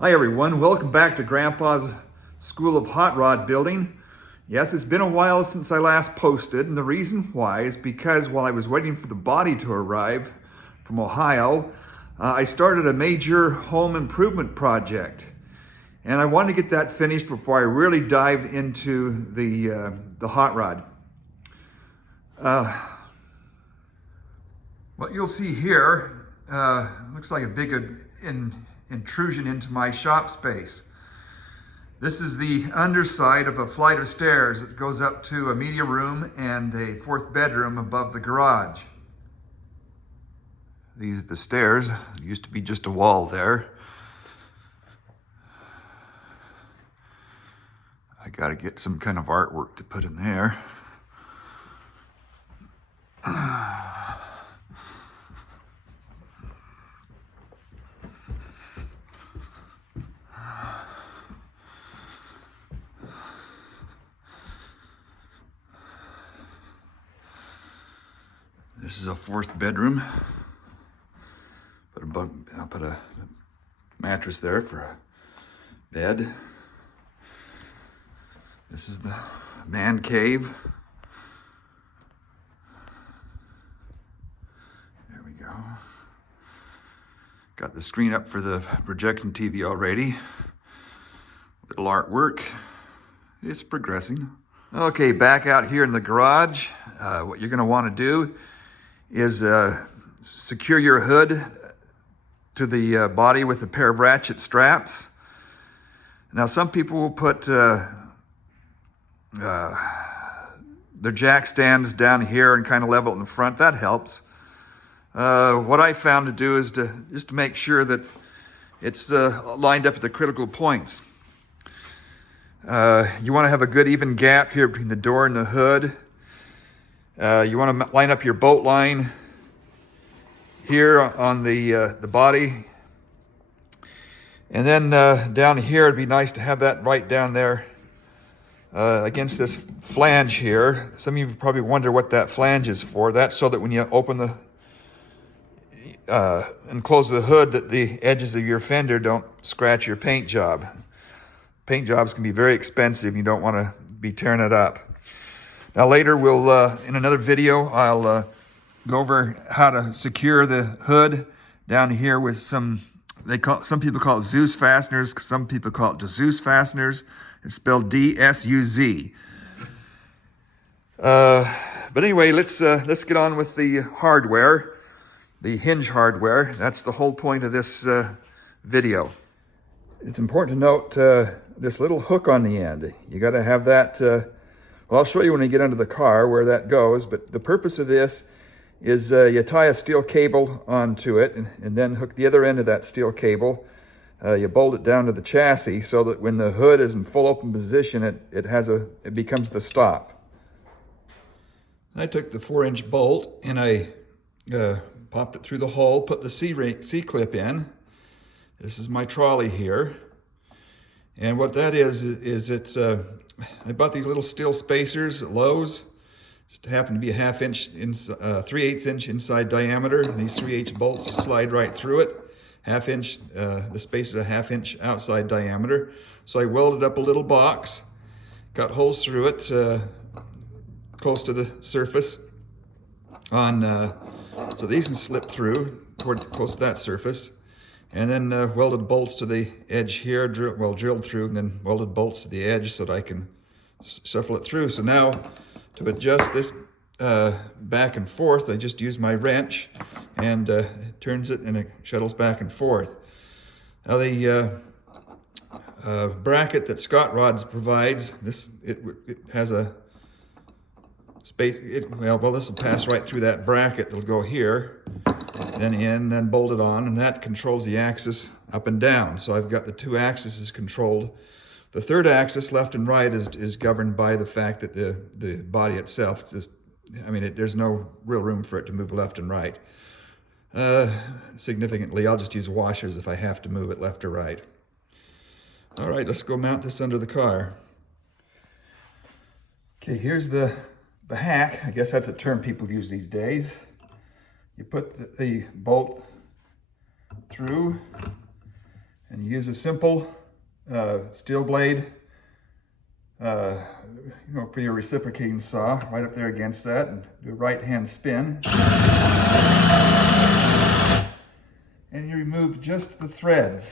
Hi everyone, welcome back to Grandpa's School of Hot Rod Building. Yes, it's been a while since I last posted, and the reason why is because while I was waiting for the body to arrive from Ohio, I started a major home improvement project. And I wanted to get that finished before I really dived into the hot rod. What you'll see here looks like a big intrusion into my shop space. This is the underside of a flight of stairs that goes up to a media room and a fourth bedroom above the garage. These are the stairs. There used to be just a wall there. I gotta get some kind of artwork to put in there. This is a fourth bedroom. I'll put a mattress there for a bed. This is the man cave. There we go. Got the screen up for the projection TV already. Little artwork. It's progressing. Okay, back out here in the garage. What you're gonna wanna do is secure your hood to the body with a pair of ratchet straps. Now some people will put their jack stands down here and kind of level it in the front. That helps. What I found to do is just to make sure that it's lined up at the critical points. You want to have a good even gap here between the door and the hood. You want to line up your bolt line here on the body. And then down here, it'd be nice to have that right down there against this flange here. Some of you probably wonder what that flange is for. That's so that when you open and close the hood, that the edges of your fender don't scratch your paint job. Paint jobs can be very expensive. You don't want to be tearing it up. Now later, in another video, I'll go over how to secure the hood down here with some people call it Zeus fasteners, some people call it DeZeus fasteners. It's spelled D-S-U-Z. But anyway, let's get on with the hardware, the hinge hardware. That's the whole point of this video. It's important to note this little hook on the end. You got to have that. Well, I'll show you when we get under the car where that goes, but the purpose of this is you tie a steel cable onto it and then hook the other end of that steel cable. You bolt it down to the chassis so that when the hood is in full open position, it becomes the stop. I took the 4-inch bolt and I popped it through the hole, put the C-clip in. This is my trolley here. And what that is it's, I bought these little steel spacers at Lowe's. Just happened to be a 3/8 inch inside diameter. These 3/8 bolts slide right through it. The space is a 1/2 inch outside diameter. So I welded up a little box, got holes through it close to the surface so these can slip through close to that surface. And then welded bolts to the edge here, drilled through, and then welded bolts to the edge so that I can shuffle it through. So now, to adjust this back and forth, I just use my wrench and it turns it and it shuttles back and forth. Now the bracket that Scott Rods provides, it has a space. This will pass right through that bracket. It'll go here, then bolt it on, and that controls the axis up and down. So I've got the two axes controlled. The third axis, left and right, is governed by the fact that the body itself there's no real room for it to move left and right. Significantly, I'll just use washers if I have to move it left or right. All right, let's go mount this under the car. Okay, here's the hack. I guess that's a term people use these days. You put the bolt through And you use a simple steel blade, for your reciprocating saw, right up there against that, and do a right-hand spin. And you remove just the threads.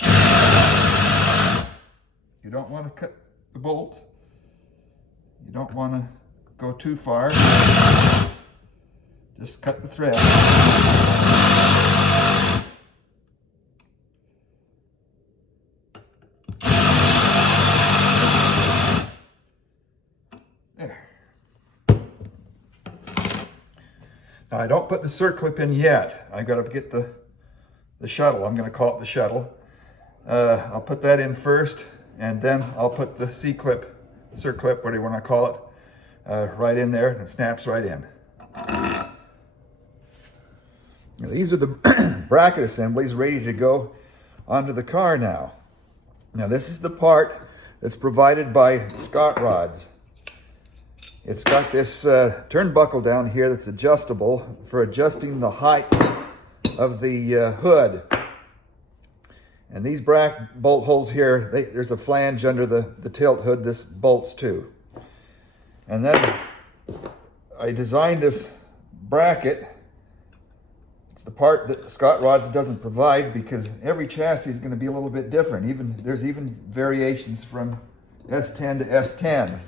You don't want to cut the bolt. You don't want to go too far. Just cut the thread. There. Now I don't put the circlip in yet. I got to get the shuttle. I'm going to call it the shuttle. I'll put that in first, and then I'll put the C-clip, circlip, whatever you want to call it, right in there, and it snaps right in. Now, these are the bracket assemblies ready to go onto the car now. Now this is the part that's provided by Scott Rods. It's got this turnbuckle down here that's adjustable for adjusting the height of the hood. And these bolt holes here, there's a flange under the tilt hood this bolts to. And then I designed this bracket. It's the part that Scott Rods doesn't provide because every chassis is going to be a little bit different. There's even variations from S10 to S10.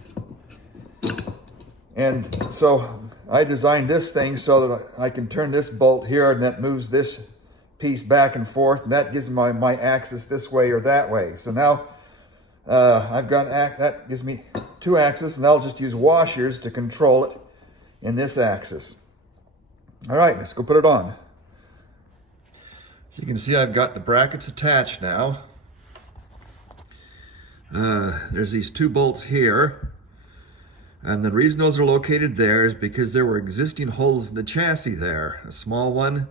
And so I designed this thing so that I can turn this bolt here, and that moves this piece back and forth, and that gives my axis this way or that way. So now I've got that gives me two axes, and I'll just use washers to control it in this axis. All right, let's go put it on. So you can see I've got the brackets attached now. There's these two bolts here. And the reason those are located there is because there were existing holes in the chassis there. A small one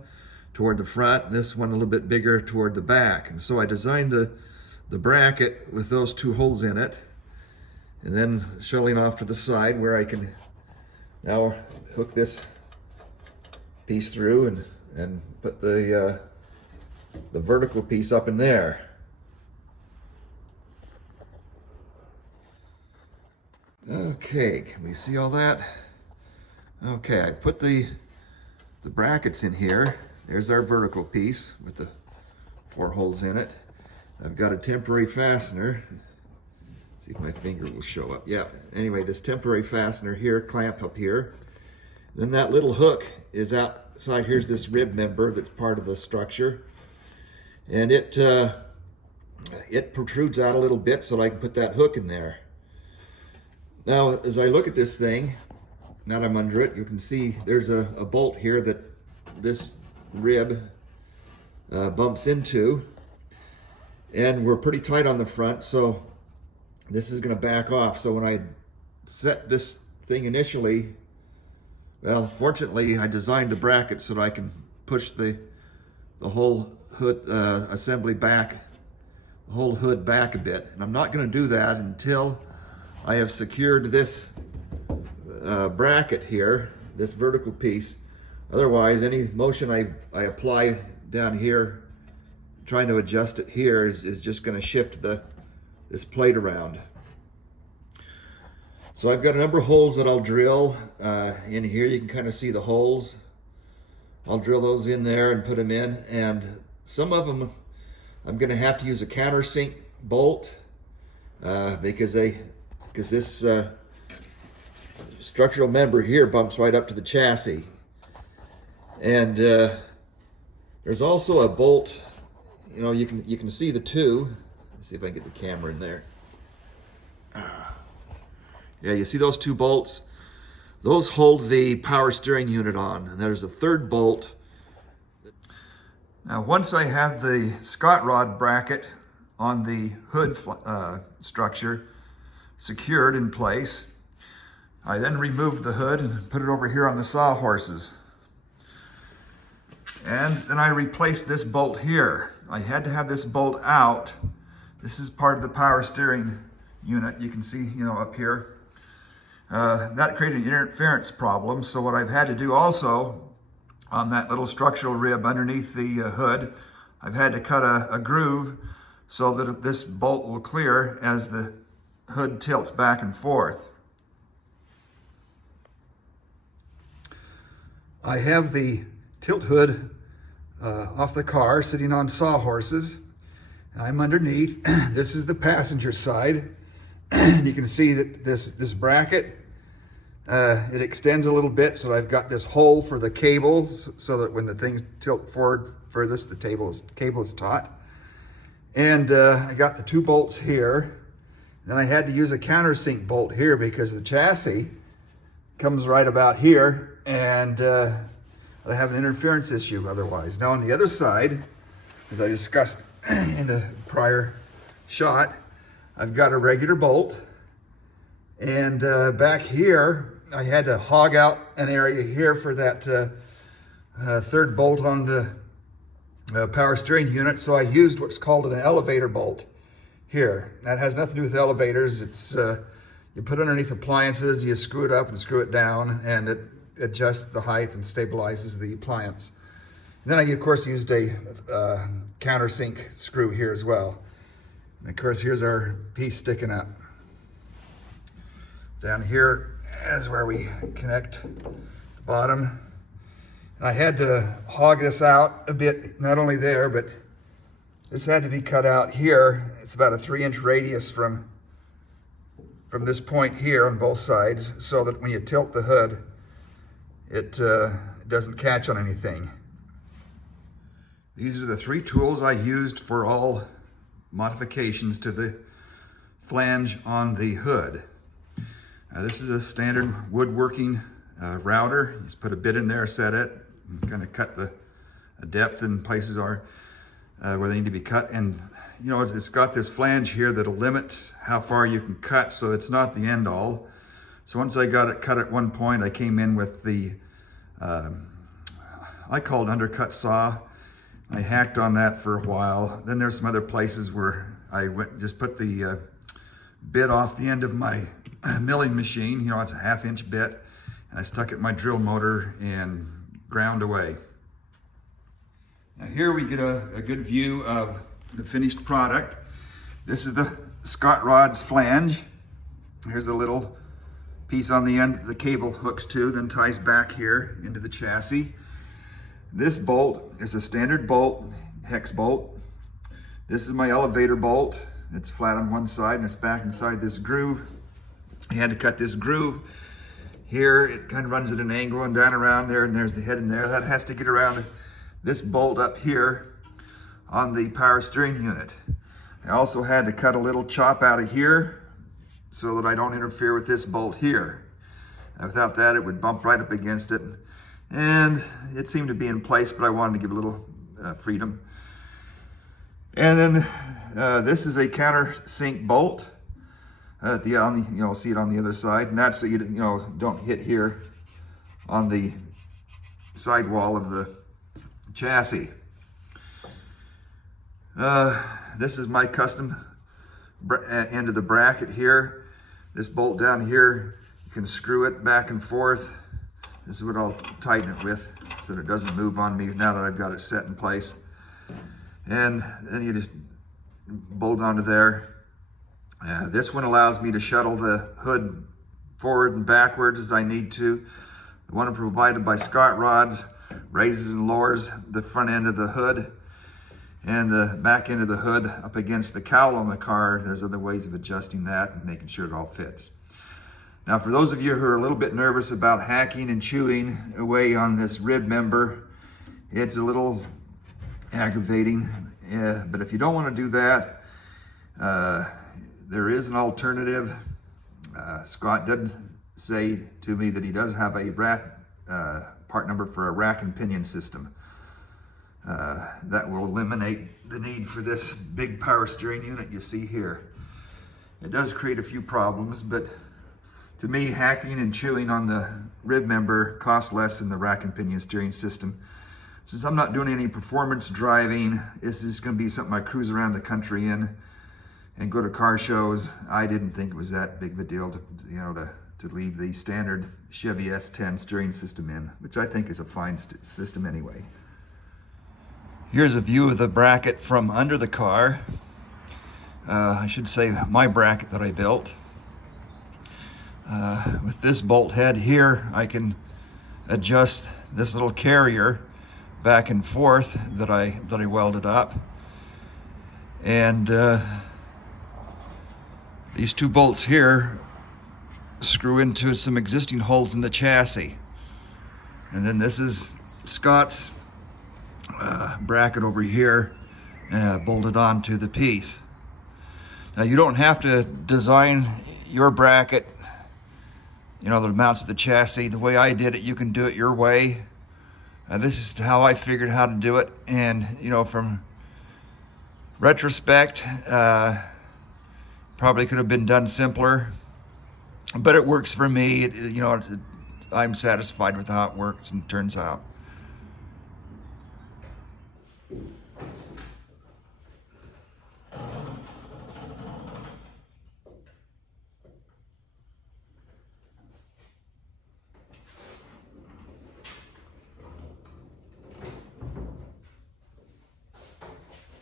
toward the front, and this one a little bit bigger toward the back. And so I designed the bracket with those two holes in it, and then shelling off to the side where I can now hook this piece through and put the vertical piece up in there. Okay, can we see all that? Okay, I put the brackets in here. There's our vertical piece with the 4 holes in it. I've got a temporary fastener. Let's see if my finger will show up. Yeah, anyway, this temporary fastener here, clamp up here. Then that little hook is outside. Here's this rib member that's part of the structure. And it protrudes out a little bit so that I can put that hook in there. Now, as I look at this thing, now that I'm under it, you can see there's a bolt here that this rib bumps into, and we're pretty tight on the front, so this is going to back off. So when I set this thing initially, well, fortunately I designed the bracket so that I can push the whole hood assembly back, the whole hood back a bit. And I'm not going to do that until I have secured this bracket here, this vertical piece. Otherwise, any motion I apply down here, trying to adjust it here, is just going to shift this plate around. So I've got a number of holes that I'll drill in here. You can kind of see the holes. I'll drill those in there and put them in. And some of them I'm going to have to use a countersink bolt because this structural member here bumps right up to the chassis. And there's also a bolt, you can see the two. Let's see if I can get the camera in there. Yeah, you see those two bolts? Those hold the power steering unit on. And there's a third bolt. Now, once I have the Scott Rod bracket on the hood structure secured in place, I then removed the hood and put it over here on the sawhorses. And then I replaced this bolt here. I had to have this bolt out. This is part of the power steering unit. You can see, up here. That created an interference problem. So what I've had to do also on that little structural rib underneath the hood, I've had to cut a groove so that this bolt will clear as the hood tilts back and forth. I have the tilt hood off the car sitting on sawhorses. I'm underneath. This is the passenger side. You can see that this bracket, it extends a little bit, so I've got this hole for the cables so that when the things tilt forward furthest, the cable is taut. And I got the 2 bolts here. Then I had to use a countersink bolt here because the chassis comes right about here, and I have an interference issue otherwise. Now on the other side, as I discussed in the prior shot, I've got a regular bolt, and back here I had to hog out an area here for that 3rd bolt on the power steering unit, so I used what's called an elevator bolt here. That has nothing to do with elevators. It's you put underneath appliances, you screw it up and screw it down, and it adjusts the height and stabilizes the appliance. And then I, of course, used a countersink screw here as well. And of course, here's our piece sticking up. Down here is where we connect the bottom. And I had to hog this out a bit, not only there, but this had to be cut out here. It's about a 3-inch radius from this point here on both sides, so that when you tilt the hood, it doesn't catch on anything. These are the 3 tools I used for all modifications to the flange on the hood. This is a standard woodworking router. You just put a bit in there, set it, and kind of cut the depth in places where they need to be cut. And you know, it's got this flange here that'll limit how far you can cut, so it's not the end all. So once I got it cut at one point, I came in with the, I call it undercut saw. I hacked on that for a while. Then there's some other places where I just put the bit off the end of my milling machine. You know, it's a 1/2-inch bit, and I stuck it in my drill motor and ground away. Now here we get a good view of the finished product. This is the Scott Rod's flange. Here's a little piece on the end the cable hooks to, then ties back here into the chassis. This bolt is a standard bolt, hex bolt. This is my elevator bolt. It's flat on one side and it's back inside this groove. I had to cut this groove here. It kind of runs at an angle and down around there, and there's the head in there. That has to get around this bolt up here on the power steering unit. I also had to cut a little chop out of here so that I don't interfere with this bolt here. And without that, it would bump right up against it. And it seemed to be in place, but I wanted to give a little freedom. And then this is a countersink bolt. You'll see it on the other side, and that's so you don't hit here on the sidewall of the chassis. This is my custom end of the bracket here. This bolt down here, you can screw it back and forth. This is what I'll tighten it with so that it doesn't move on me now that I've got it set in place. And then you just bolt onto there. This one allows me to shuttle the hood forward and backwards as I need to. The one provided by Scott Rods raises and lowers the front end of the hood and the back end of the hood up against the cowl on the car. There's other ways of adjusting that and making sure it all fits. Now, for those of you who are a little bit nervous about hacking and chewing away on this rib member, it's a little aggravating, but if you don't want to do that, there is an alternative. Scott did say to me that he does have a part number for a rack and pinion system. That will eliminate the need for this big power steering unit you see here. It does create a few problems, but to me, hacking and chewing on the rib member costs less than the rack and pinion steering system. Since I'm not doing any performance driving, this is going to be something I cruise around the country in and go to car shows. I didn't think it was that big of a deal to leave the standard Chevy S10 steering system in, which I think is a fine system anyway. Here's a view of the bracket from under the car. I should say my bracket that I built. With this bolt head here, I can adjust this little carrier back and forth that I welded up. And these two bolts here screw into some existing holes in the chassis. And then this is Scott's bracket over here, bolted onto the piece. Now you don't have to design your bracket, you know, that mounts the chassis the way I did it. You can do it your way. This is how I figured how to do it. And, you know, from retrospect, probably could have been done simpler, but it works for me. You know, I'm satisfied with how it works and turns out.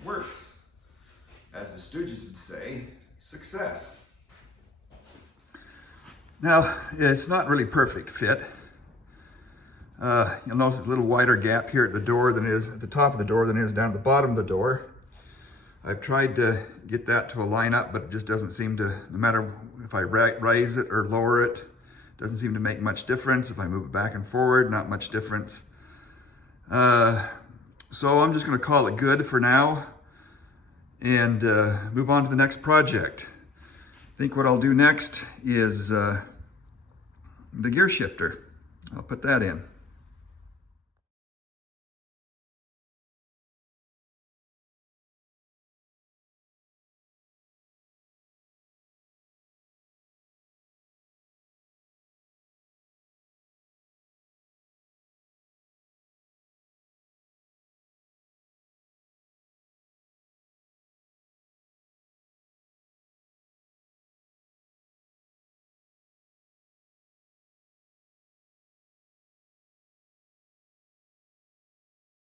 Works. As the Stooges would say, success. Now, it's not really perfect fit. You'll notice a little wider gap here at the door than it is at the top of the door than it is down at the bottom of the door. I've tried to get that to align up, but it just doesn't seem to, no matter if I raise it or lower it, doesn't seem to make much difference. If I move it back and forward, not much difference. So I'm just going to call it good for now and move on to the next project. I think what I'll do next is the gear shifter. I'll put that in.